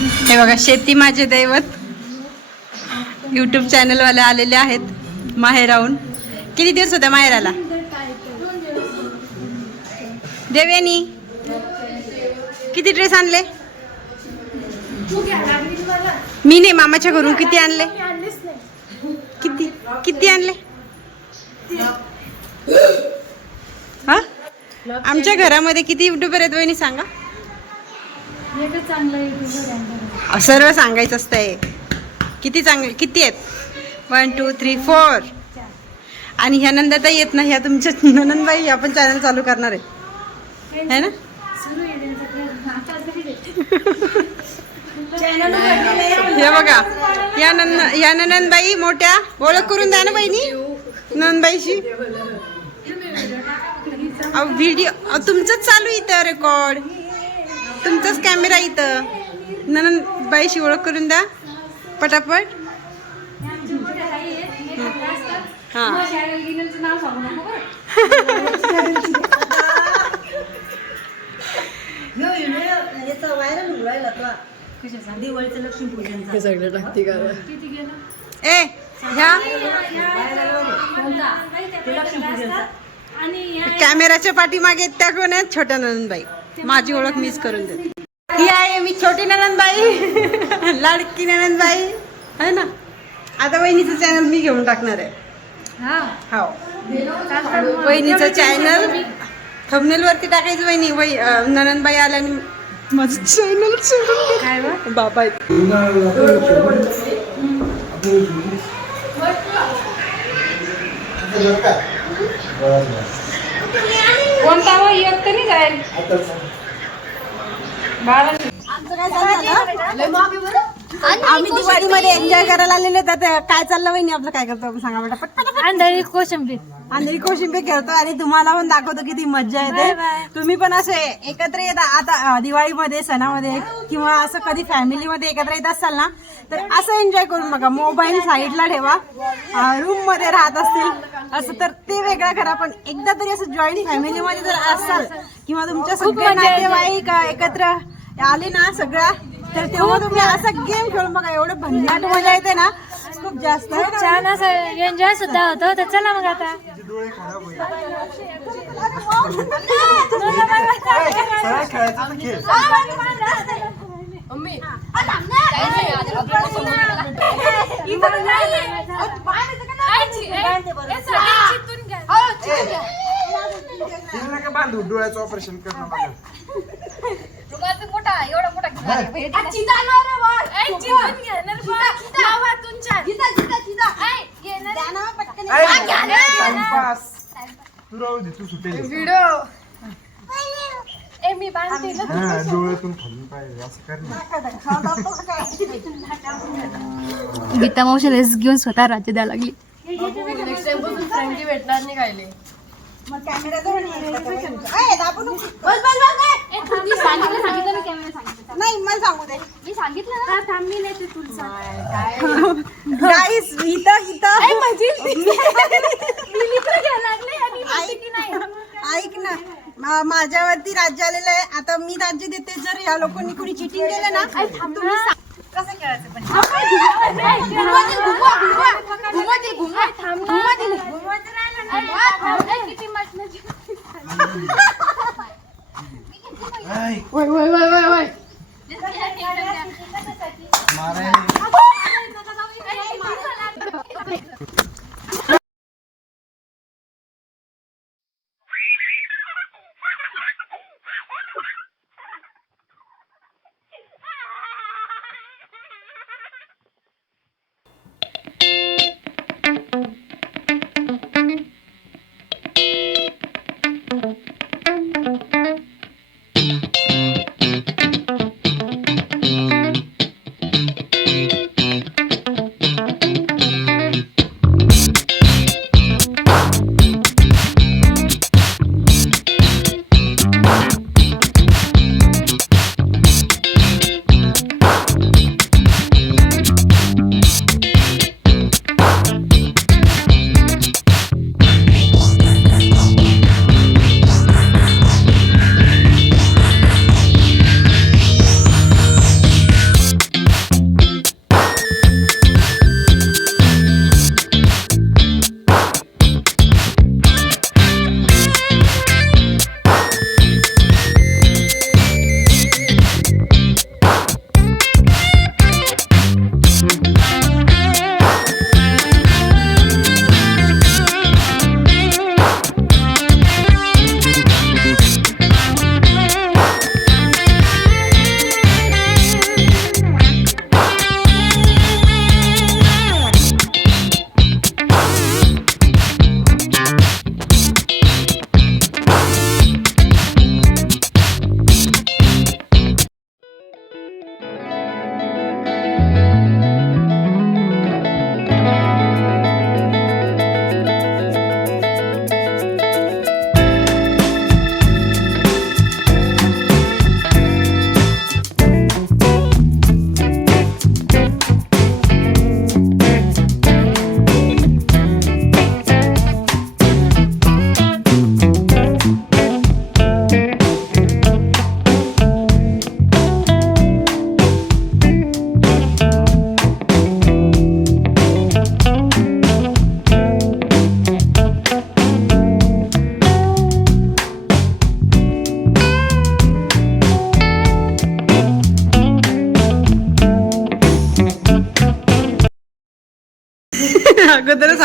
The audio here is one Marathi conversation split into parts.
हे बघा शेती माझे दैवत. यूट्यूब चॅनलवाले आलेले आहेत माहेराहून. किती दिवस होत्या माहेराला? देव्यानी? किती ड्रेस आणले? मी नाही मामाच्या घरून किती आणले? किती? किती आणले? हा? आमच्या घरामध्ये किती युट्यूबर आहेत वहिनी सांगा. सर्व सांगायचं असतंय. किती चांगले किती आहेत? वन टू थ्री फोर आणि ह्या नंदाताई येत ना ह्या तुमच्या ननंदबाई आपण चॅनल चालू करणार आहे है ना? हे बघा या नंद या ननंदबाई मोठ्या ओळख करून द्या ना बहिणी. नंदबाईशी व्हिडिओ तुमचंच चालू इथं रेकॉर्ड तुमचाच कॅमेरा इथं. ननंदबाईशी ओळख करून द्या. पटापट. हां. दिवाळीचं लक्ष्मीपूजन हे सगळं टाकते का ए ह्या कॅमेराच्या पाठीमागे त्या कोण आहेत? छोट्या ननंदबाई. माझी ओळख मीच करून देते. ही आहे मी छोटी ननंदबाई लाडकी ननंदबाई आहे ना? आता वहिनीचं चॅनल मी घेऊन टाकणार आहे. हो. वहिनीचं चॅनल थंबनेल वरती टाकायचं वहिनी. वही ननंदबाई आल्याने माझं चॅनल काय बाबा. कोणता हो एक तरी जाईल. आम्ही दिवाळीमध्ये एन्जॉय करायला आलेले तर ते काय चाललं वहिनी आपलं? काय करतो सांगा बेटा पटपट अंधळी कोशंबीर. आंधळी कोशिंबीर खेळतो आणि तुम्हाला पण दाखवतो किती मज्जा येते. तुम्ही पण असे एकत्र येता. आता दिवाळीमध्ये सणामध्ये किंवा असं कधी फॅमिलीमध्ये एकत्र येत असाल ना तर असं एन्जॉय करून बघा. मोबाईल साईडला ठेवा. रूममध्ये राहत असतील असं तर ते वेगळं करा. पण एकदा तरी असं जॉईंट फॅमिलीमध्ये जर असाल किंवा तुमच्या सगळे नातेवाईक एकत्र आले ना सगळ्या तर तेव्हा तुम्ही असा गेम खेळून बघा एवढं भन्नाट मजा येते ना खूप जास्त है? छान असं एन्जॉय सुद्धा होतो तर चला मग आता बांधू डोळ्याचं ऑपरेशन करणं माझं टाइमपास. तू राहू दे तू सुटेल मी बांधते ना हा डोळ्यातून खाली पाहिजे असं कर ना. गीता मावशीला घेऊन स्वतः राज्य द्यायला लागली. भेटणार नाही खायले मग सांगितलं सांगितलं मी कॅमेरा सांगितलं नाही मला सांगू दे मी सांगितलं ना थांबली नाही ते तुला गाईस इथं इथं ऐक ना माझ्यावरती राज्य आलेलं आहे आता मी राज्य देते जर या लोकांनी कोणी चिटिंग केलं ना तुम्ही कसं खेळायचं पण वय वय वय वय वय मारायला.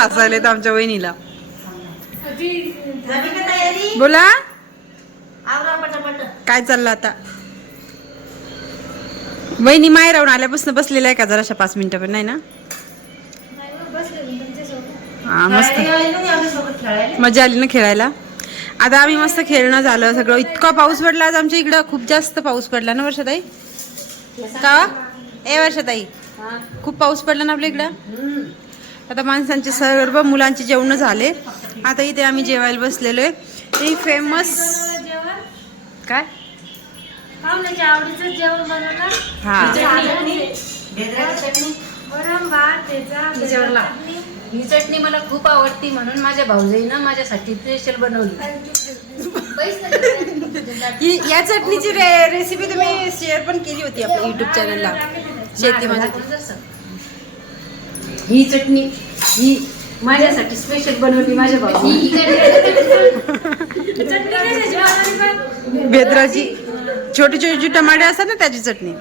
हसायला येतं आमच्या वहिनीला. बोला. आवरा पटापट. काय चाललं आता? वहिनी माय राहून आल्यापासून बसलेल्या आहे का? जराशा पाच मिनिटं पण नाही ना? हा मस्त. मजा आली ना खेळायला? आता आम्ही मस्त खेळणं झालं सगळं. इतका पाऊस पडला आज आमच्या इकडं. खूप जास्त पाऊस पडला ना वर्षाताई? का? ए वर्षाताई. खूप पाऊस पडला ना आपल्या इकडं? आता माणसांचे सर्व मुलांचे जेवण झाले. आता इथे आम्ही जेवायला बसलेलो आहे. ही फेमस काय? पाहुण्याच्या आवडीचं जेवण बनवलं. हा. चटणी. मला खूप आवडती म्हणून माझ्या भाऊजाईनं माझ्यासाठी स्पेशल बनवली. ही या चटणीची रे रेसिपी तुम्ही शेअर पण केली होती आपल्या युट्यूब चॅनलला शेतीमध्ये. ही चटणी ही माझ्यासाठी स्पेशल बनवली माझ्या भाऊ बेदराची छोटी छोटी जी टमाटे असतात ना त्याची चटणी.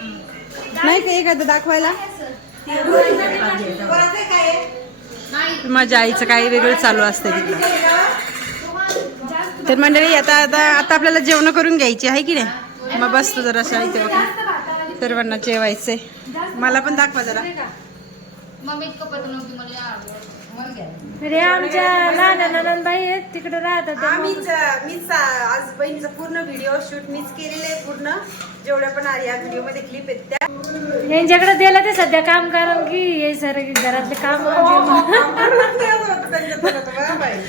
नाही का एखादं दाखवायला? माझ्या आईचं काही वेगळं चालू असतं तिकडं तर मंडळी आता आता आता आपल्याला जेवण करून घ्यायची आहे की नाही? मग बसतो जरा इथे बघा. सर्वांना जेवायचंय. मला पण दाखवा जरा. हे आमच्या लहान ननंदबाई आहेत तिकडे राहतात त्या मीच मीच आज बहिणीचा पूर्ण व्हिडिओ शूट मीच केलेले आहे पूर्ण. जेवढ्या पण या व्हिडिओमध्ये क्लिप आहेत त्या. यांच्याकडे दिलं ते सध्या काम कारण की हे सर घरातले काम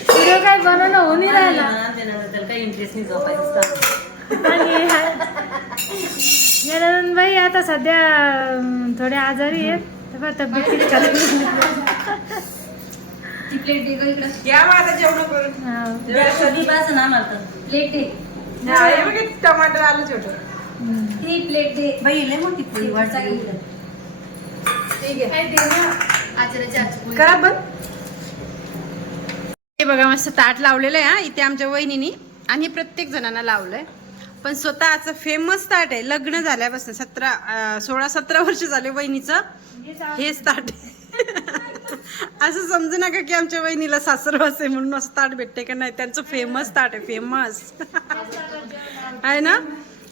व्हिडिओ काय बनवणं होऊन राहिला. त्याला काही इंटरेस्ट नाही झोपायचं आणि ननंदबाई आता सध्या अं, थोड्या आजारी आहेत. तेव्हा तब्येत किती खराब ती प्लेट दे गं इकडं. या मग आता जेवण करून. हा. तर. प्लेट दे हा, हे बघा, टमाटर आलं छोटं ती प्लेट दे बाई लय मोठी पोळी ठीक आहे. करा हे बघा मस्त ताट लावलेलं आहे हा. इथे आमच्या वहिनीनी. आणि प्रत्येक जणांना लावलंय. पण स्वतःचं फेमस ताट आहे. लग्न झाल्यापासून सतरा सोळा सतरा वर्ष झाले वहिनीचं. हेच ताट आहे. असं समजू नका की आमच्या वहिनीला सासरवास आहे म्हणून असं ताट भेटते का नाही. त्यांचं फेमस ताट आहे फेमस आहे ना?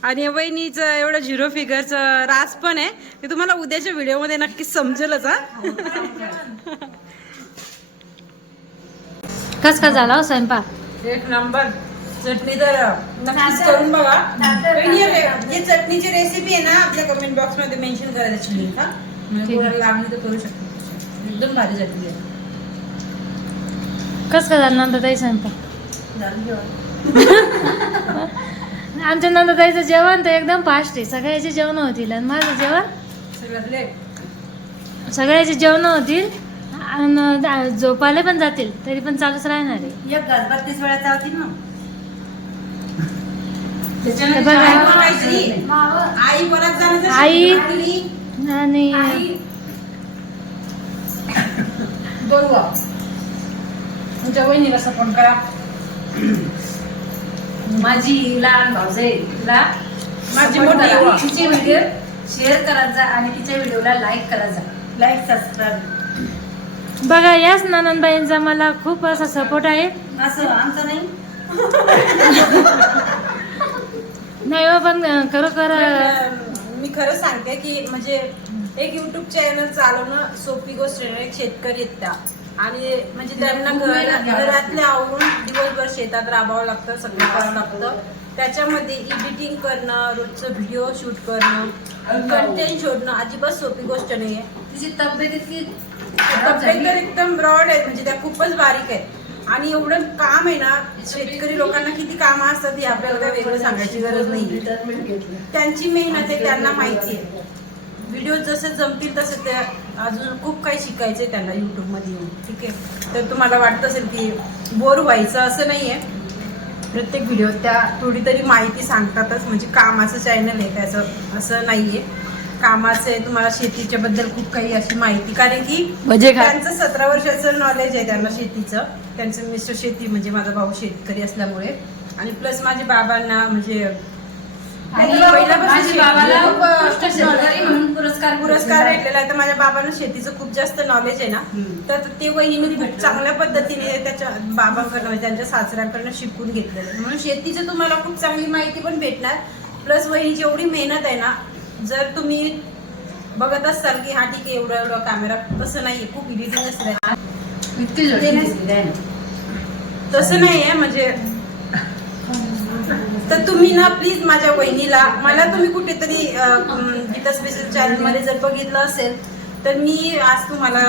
आणि वहिनीचं एवढं झिरो फिगरचं रास पण आहे. ते तुम्हाला उद्याच्या व्हिडिओमध्ये नक्कीच समजेलच हा. कस का झाला हो स्वयंपाक? एक नंबर. चटणी तर नक्कीच करून बघा. हे चटणीची रेसिपी आहे ना आपल्या कमेंट बॉक्समध्ये मेन्शन करायची लिंक हा? कोणाला लागली तर करू शकतो. एकदम भारी चटणी आहे. कस का झाला? नंदताई स्वयंपाक. आमच्या नंदताईचं जेवण तर एकदम फास्ट आहे. सगळ्याचे जेवण होतील. आणि माझं जेवण? सगळ्याचे जेवण होतील. आणि झोपायला पण जातील. तरी पण चालूच राहणार आहे. एक घास बत्तीस वेळा चावती ना. आई. आणि तुमच्या वहिनीला सपोर्ट करा. माझी लहान भाऊजाईला माझी मोठी. तिचे व्हिडिओ शेअर करत जा आणि तिच्या व्हिडिओला लाईक करत जा. लाईक सबस्क्राईब बघा याच ननंदबाईंचा मला खूप असा सपोर्ट आहे. असं आमचं नाही. नाही हो पण खरोखर मी खरं सांगते की म्हणजे एक युट्यूब चॅनल चालवणं सोपी गोष्ट नाही एक शेतकरी आहेत त्या आणि म्हणजे त्यांना घरा- घरातले आवरून दिवसभर शेतात राबावं लागतं सगळं करावं लागतं. त्याच्यामध्ये एडिटिंग करणं रोजचं व्हिडिओ शूट करणं कंटेंट शोधणं अजिबात सोपी गोष्ट नाहीये. तिची तब्येत इतकी तब्येत तर एकदम ब्रॉड आहेत म्हणजे त्या खूपच बारीक आहेत. आणि एवढं काम आहे ना शेतकरी लोकांना किती कामं असतात हे आपल्याला काय वेगळं सांगायची गरज नाही. त्यांची मेहनत आहे त्यांना माहिती आहे. व्हिडिओ जसे जमतील तसे ते अजून खूप काही शिकायचं आहे त्यांना यूट्यूबमध्ये येऊन. ठीक आहे? तर तुम्हाला वाटत असेल की बोर व्हायचं असं नाही आहे प्रत्येक व्हिडिओ त्या थोडी तरी माहिती सांगतातच म्हणजे कामाचं चॅनल आहे त्याचं असं नाहीये. कामाचं आहे तुम्हाला शेतीच्या बद्दल खूप काही अशी माहिती. कारण की म्हणजे काय? त्यांचं सतरा वर्षाचं नॉलेज आहे त्यांना शेतीचं. त्यांचं मिस्टर शेती म्हणजे माझा भाऊ शेतकरी असल्यामुळे. आणि प्लस माझ्या बाबांना म्हणजे आणि त्यांनी पहिल्यापासून माझ्या बाबाला शेती- उत्कृष्ट शेतकरी म्हणून पुरस्कार पुरस्कार भेटलेला आहे. तर माझ्या बाबांना शेतीचं खूप जास्त नॉलेज आहे ना. तर ते वहिनीने खूप चांगल्या पद्धतीने त्याच्या बाबांकडनं म्हणजे त्यांच्या सासऱ्यांकडनं शिकून घेतलेलं आहे. म्हणून शेतीचं तुम्हाला खूप चांगली माहिती पण भेटणार. प्लस वहिनीची एवढी मेहनत आहे ना जर तुम्ही बघत असाल की हा ठीक आहे एवढं एवढं कॅमेरा तसं नाहीये. खूप इडिटिंग असतं दिसली आहे. तसं नाही आहे म्हणजे तर तुम्ही ना प्लीज माझ्या वहिनीला मला तुम्ही कुठेतरी गीता स्पेशल चॅनलमध्ये जर बघितलं असेल तर मी आज तुम्हाला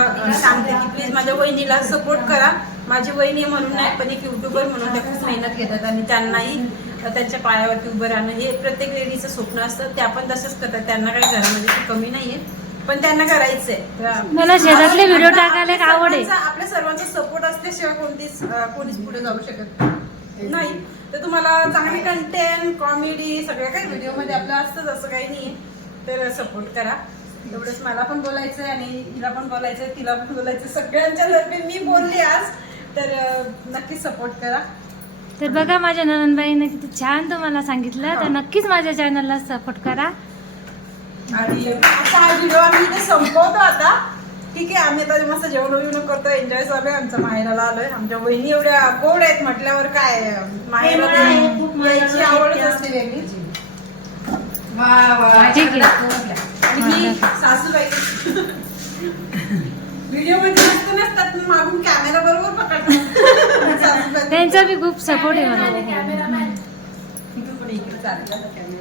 सांगते की प्लीज माझ्या वहिनीला सपोर्ट करा. माझी वहिनी म्हणून नाही पण एक युट्यूबर म्हणून त्या खूप मेहनत घेतात आणि त्यांनाही त्यांच्या पायावरती उभं राहणं हे प्रत्येक लेडीचं स्वप्न असतं. त्या पण तसंच करतात. त्यांना काही घरामध्ये कमी नाहीये. पण त्यांना करायचंय. मला शेतातले व्हिडिओ टाकायला आवड आहे. आपल्या सर्वांचा सपोर्ट असल्याशिवाय कोणतीच कोणीच पुढे जाऊ शकत नाही. तर तुम्हाला चांगली कंटेंट कॉमेडी सगळ्या काही व्हिडिओमध्ये आपलं असतंच असं काही नाही तर सपोर्ट करा. एवढंच मला पण बोलायचंय आणि हिला पण बोलायचंय तिला पण बोलायचं सगळ्यांच्या दरम्यान मी बोलली आज तर अं, नक्की सपोर्ट करा. तर बघा माझ्या ननंदबाईने किती छान तुम्हाला सांगितलं. तर नक्कीच माझ्या चॅनलला सपोर्ट करा. आणि असा हा व्हिडिओ आम्ही इथे संपवतो आता. ठीक आहे आम्ही आता मस्त जेवण बिवणं करतो एन्जॉय चालू आहे. आमच्या माहेराला आलोय. आमच्या वहिनी एवढ्या गोड आहेत म्हटल्यावर काय माहेराला यायची आवडच असते वेगळीच ठीक आहे आणि ही सासूबाई. व्हिडिओमध्ये नसतं नसतात पण मागून कॅमेरा बरोबर पकडतात. त्यांचा बी खूप सपोर्ट आहे. मला इकडे पण इकडे चालतात कॅमेरा